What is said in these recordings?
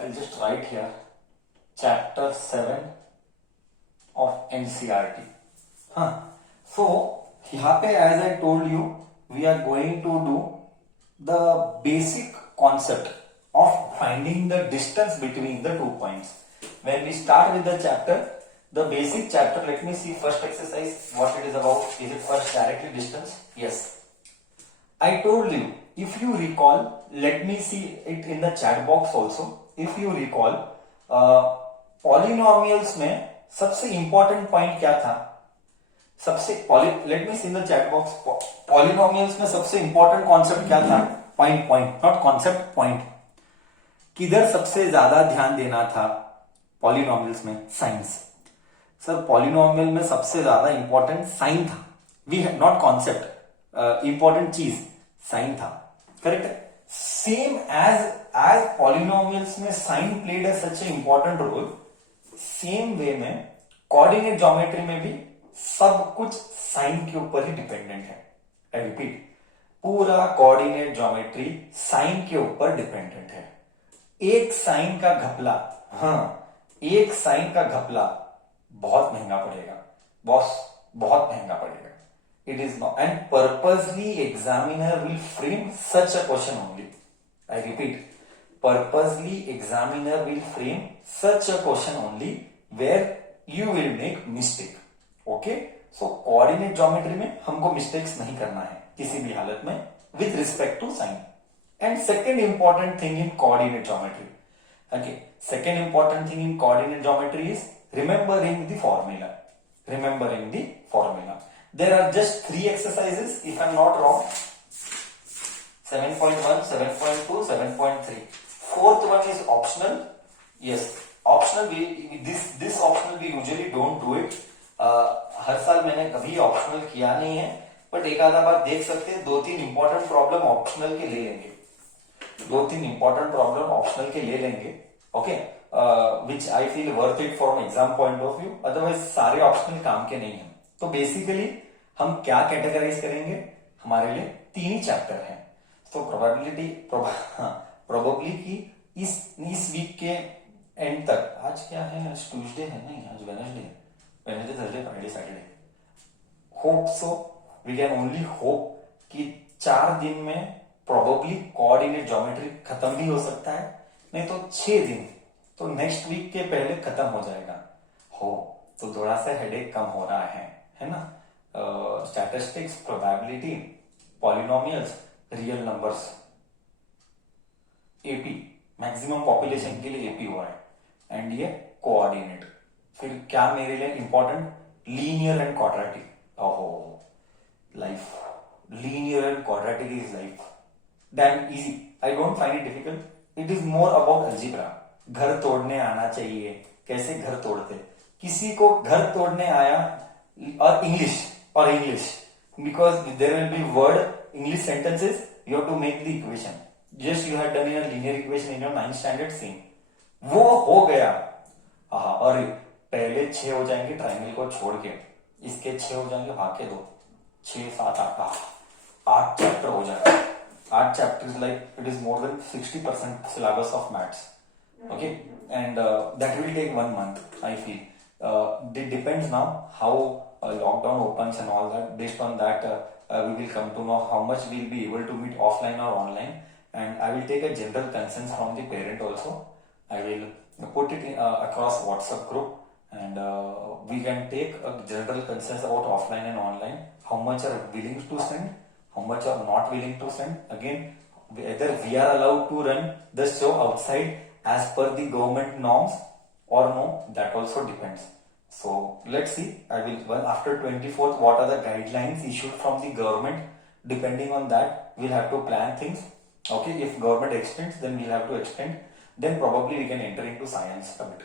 I'll just write here chapter 7 of NCERT. So यहाँ पे as I told you, we are going to do the basic concept of finding the distance between the 2 points. When we start with the chapter, the basic chapter, let me see first exercise what it is about. Is it first directly distance? Yes. I told you, if you recall, let me see it in the chat box also. If you recall, polynomials में सबसे important point क्या था? let me see in the chat box. Polynomials में सबसे important concept क्या था? Point, not concept, point. किधर सबसे ज्यादा ध्यान देना था पॉलिनोमियल्स में? साइंस. सर पॉलिनोमियल में सबसे ज्यादा इंपॉर्टेंट साइन था. वी नॉट कॉन्सेप्ट, इंपॉर्टेंट चीज साइन था. करेक्ट है. सेम एज पॉलिनोमियल्स में साइन प्लेड है such a important role, same way में कोऑर्डिनेट ज्योमेट्री में भी सब कुछ साइन के ऊपर ही डिपेंडेंट है. आई रिपीट, पूरा कोऑर्डिनेट ज्योमेट्री साइन के ऊपर डिपेंडेंट है. एक साइन का घपला, एक साइन का घपला बहुत महंगा पड़ेगा बॉस, बहुत महंगा पड़ेगा. It is not, and purposely examiner will frame such a question only. I repeat, purposely examiner will frame such a question only where you will make mistake. Okay, so coordinate geometry में हमको मिस्टेक्स नहीं करना है किसी भी हालत में with respect to sine. And second important thing in coordinate geometry. Okay, second important thing in coordinate geometry is remembering the formula. Remembering the formula. There are just 3 exercises if I'm not wrong. 7.1, 7.2, 7.3. Fourth one is optional. Yes, optional. This optional we usually don't do it. हर साल मैंने कभी ऑप्शनल किया नहीं है, बट एक आधा बार देख सकते हैं. 2-3 इंपॉर्टेंट प्रॉब्लम ऑप्शनल के ले लेंगे. 2-3 इंपॉर्टेंट प्रॉब्लम ऑप्शनल के ले लेंगे. ओके, विच I feel worth it from exam point of view. Otherwise सारे ऑप्शनल काम के नहीं है. तो बेसिकली हम क्या कैटेगराइज करेंगे? हमारे लिए 3 ही चैप्टर हैं. तो प्रोबेबिलिटी प्रोबेबली की इस वीक के एंड तक, आज क्या है? आज ट्यूसडे है, नहीं आज वेडनेसडे है. Wednesday, Thursday, Friday, Saturday. Hope so, we can only hope कि 4 दिन में प्रोबेबली कोऑर्डिनेट ज्योमेट्री खत्म भी हो सकता है, नहीं तो 6 दिन, तो नेक्स्ट वीक के पहले खत्म हो जाएगा. हो तो थोड़ा सा हेडेक कम हो रहा है ना. Statistics, probability, polynomials, real numbers, AP, maximum population के लिए एपी हुआ है, एंड ये कोऑर्डिनेट. फिर क्या मेरे लिए इंपॉर्टेंट? Linear and quadratic. ओहो, life. Linear and quadratic is life. Damn easy. I don't find it difficult. It is more about algebra. घर तोड़ने आना चाहिए. कैसे घर तोड़ते? किसी को घर तोड़ने आया और English because there will be word English sentences. You have to make the equation. Just you had done in a linear equation in your 9th standard same. वो हो गया. और पहले 6 हो जाएंगे ट्राइंगल को छोड़ के, इसके 6 हो जाएंगे, भाग के 2, 6, 7, 8 चैप्टर हो जाएगा. 8 chapters, like it is more than 60% syllabus of maths. Okay, and that will take 1 month. I feel it depends now how lockdown opens and all that. Based on that, we will come to know how much we will be able to meet offline or online. And I will take a general consent from the parent also. I will put it in, across WhatsApp group, and we can take a general consent about offline and online. How much are willing to send? How much are not willing to send? Again, whether we are allowed to run the show outside as per the government norms or no, that also depends. So let's see. I will, well, after 24th, what are the guidelines issued from the government? Depending on that, we'll have to plan things. Okay, if government extends, then we'll have to extend. Then probably we can enter into science a bit.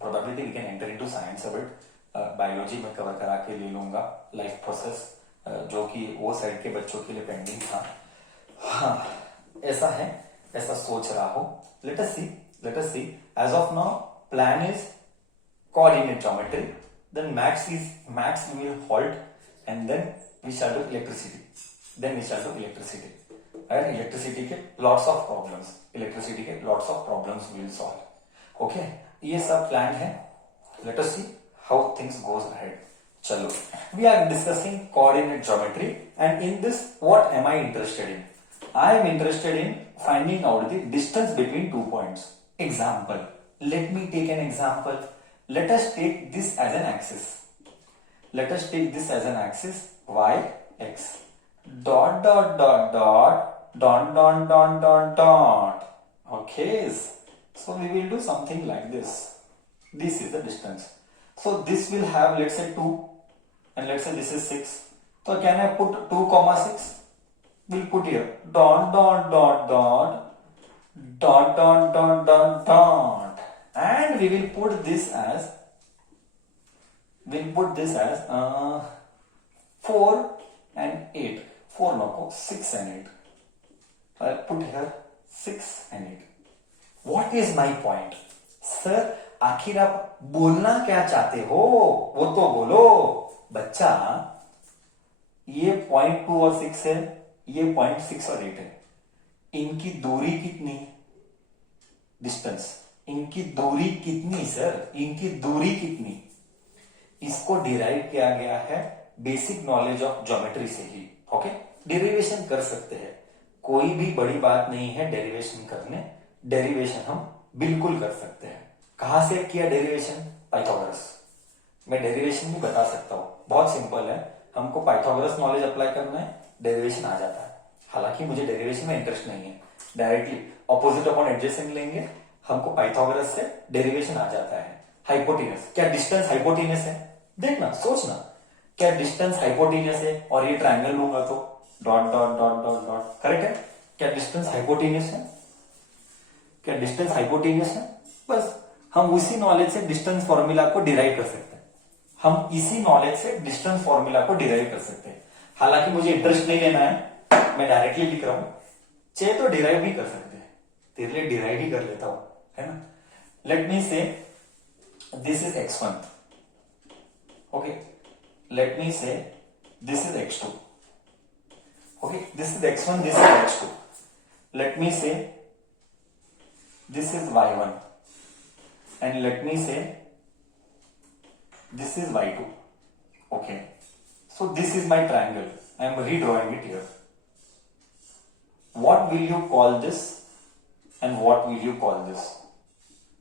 Probably we can enter into science a bit. Biology में cover करा के ले लूँगा. Life process. जो कि वो साइड के बच्चों के लिए पेंडिंग था. ऐसा है, ऐसा सोच रहा हो. Let us see. As of now plan is coordinate geometry, then maths we will halt, and then we shall do electricity. And electricity के lots of problems will solve. Okay, ये सब प्लान है। Let us see how things goes ahead. चलो, we are discussing coordinate geometry and in this what am I interested in? I am interested in finding out the distance between 2 points. Example, let me take an example. Let us take this as an axis. Let us take this as an axis y x dot dot dot dot dot dot dot dot dot. Okay, so we will do something like this. This is the distance. So this will have, let's say 2 and let's say this is 6. So can I put 2 comma 6? We'll put here dot dot dot dot dot dot dot dot dot, and we will put this as 4 and 8. 4 no, 6 and 8. I'll put here 6 and 8. What is my point? Sir, आखिर आप बोलना क्या चाहते हो वो तो बोलो बच्चा। ये 0.2 और 6 है, ये 0.6 और 8 है। इनकी दूरी कितनी? डिस्टेंस। इनकी दूरी कितनी सर? इनकी दूरी कितनी? इसको डिराइव किया गया है बेसिक नॉलेज ऑफ ज्योमेट्री से ही। ओके, डेरिवेशन कर सकते हैं, कोई भी बड़ी बात नहीं है डेरिवेशन करने। डेरिवेशन हम बिल्कुल कर सकते हैं। कहां से किया डेरिवेशन? पाइथागोरस। मैं डेरिवेशन भी बता सकता हूं, बहुत सिंपल है। हमको पाइथागोरस नॉलेज अप्लाई करना है, डेरिवेशन आ जाता है। हालांकि मुझे डेरिवेशन में इंटरेस्ट नहीं है, डायरेक्टली ऑपोजिट अपॉन एडजेसेंट लेंगे, हमको पाइथागोरस से डेरिवेशन आ जाता है। हाइपोटेनस, क्या डिस्टेंस हाइपोटेनस है? देखना, सोचना, क्या डिस्टेंस हाइपोटेनस है? और ये ट्रायंगल लूंगा तो dot dot dot dot dot, correct है? क्या डिस्टेंस हाइपोटेनस है? क्या डिस्टेंस हाइपोटेनस है? बस हम उसी नॉलेज से डिस्टेंस फॉर्मूला को डिराइव कर सकते हैं। हम इसी नॉलेज से डिस्टेंस फॉर्मूला को डिराइव कर सकते हैं। हालांकि मुझे इंटरेस्ट नहीं लेना है, मैं डायरेक्टली लिख रहा हूं। चाहे तो डिराइव भी कर सकते हैं, तेरे लिए डिराइव ही कर लेता हूं, है ना। लेट मी से this is x1. Okay, let me say this is x2. Okay, this is x1, this is x2. Let me say this is y1 and let me say this is y2. Okay, so this is my triangle. I am redrawing it here. What will you call this and what will you call this?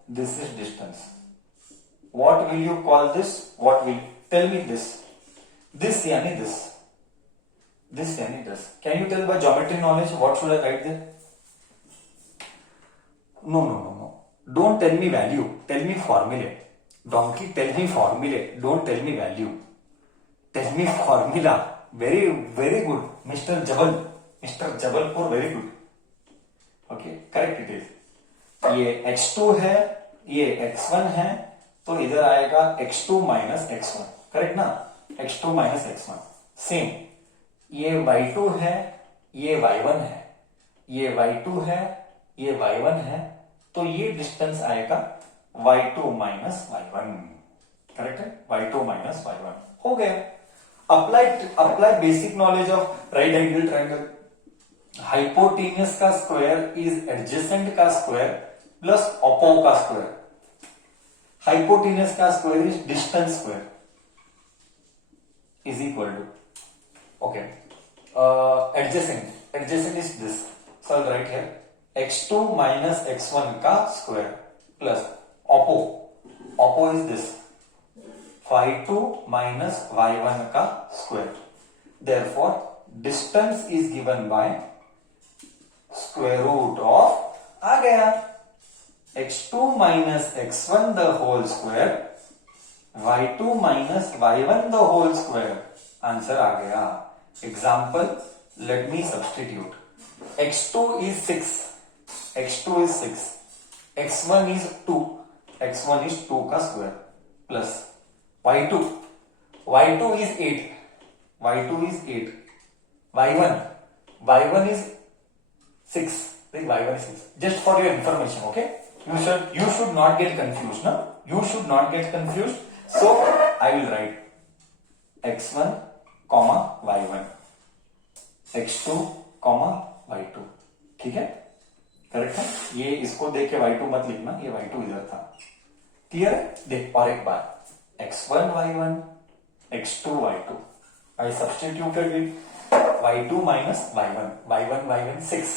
This is distance. What will you call this? What will, tell me this. This yani this. This yani this. Can you tell by geometry knowledge what should I write there? No. Don't tell me value. Tell me formula. Donkey, tell me formula. Don't tell me value. Tell me formula. Very, very good. Mr. Jabal. Mr. Jabalpur, very good. Okay, correct it is. ये x2 है, ये x1 है, तो इधर आएगा x2 minus x1, correct ना? x2 minus x1। Same, ये y2 है, ये y1 है, ये y2 है, ये y1 है, तो ये डिस्टेंस आएगा y2 माइनस y1, करेक्ट है? y2 माइनस y1 हो गया। Apply basic knowledge of right angle triangle. Hypotenuse का स्क्वायर इज एडजेसेंट का स्क्वायर प्लस ऑपो का स्क्वायर। हाइपोटेनस का square is distance square is equal to, okay, adjacent is this, so I write here x2 minus x1 का square plus oppo is this y2 minus y1 का square. Therefore distance is given by square root of, आ गया x2 minus x1 the whole square, y2 minus y1 the whole square। Answer आ गया। Example, let me substitute. x2 is 6, x2 is 6, x1 is 2, x1 is 2 का square plus y2 is 8, y2 is 8, y1 is 6, y1 is 6, just for your information, okay? You should not get confused, no? You should not get confused. So I will write x1 comma y1, x2 comma y2, ठीक है, करेक्ट है। ये इसको देख के y2 मत लिखना, ये y2 इधर था, क्लियर है। देख और एक बार, x1 y1 x2 y2, I substituted it, y2 minus y1 6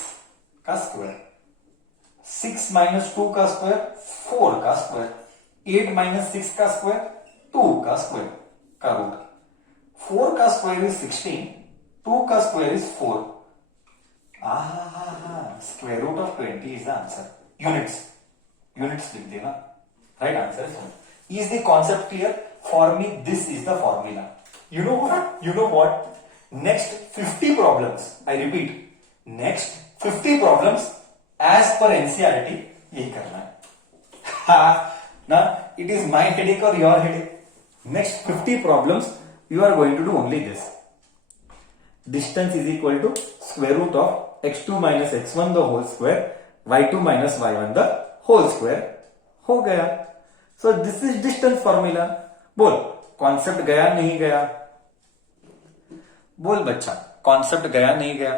का स्क्वायर, 6 माइनस 2 का स्क्वायर 4 का स्क्वायर, 8 माइनस 6 का स्क्वायर 2 का स्क्वायर का रूट, 4 का स्क्वायर इज 16, 2 का square is 4, square root of 20 is the answer. Units लिख देना, right answer is is the concept clear for me, this is the formula. you know what next 50 problems, I repeat, next 50 problems as per NCERT यही करना है ना, it is my headache or your headache। next 50 problems you are going to do only this, distance is equal to square root of x2 minus x1 the whole square, y2 minus y1 the whole square, हो गया। so this is distance formula। बोल कॉन्सेप्ट गया नहीं गया, बोल बच्चा, कॉन्सेप्ट गया नहीं गया।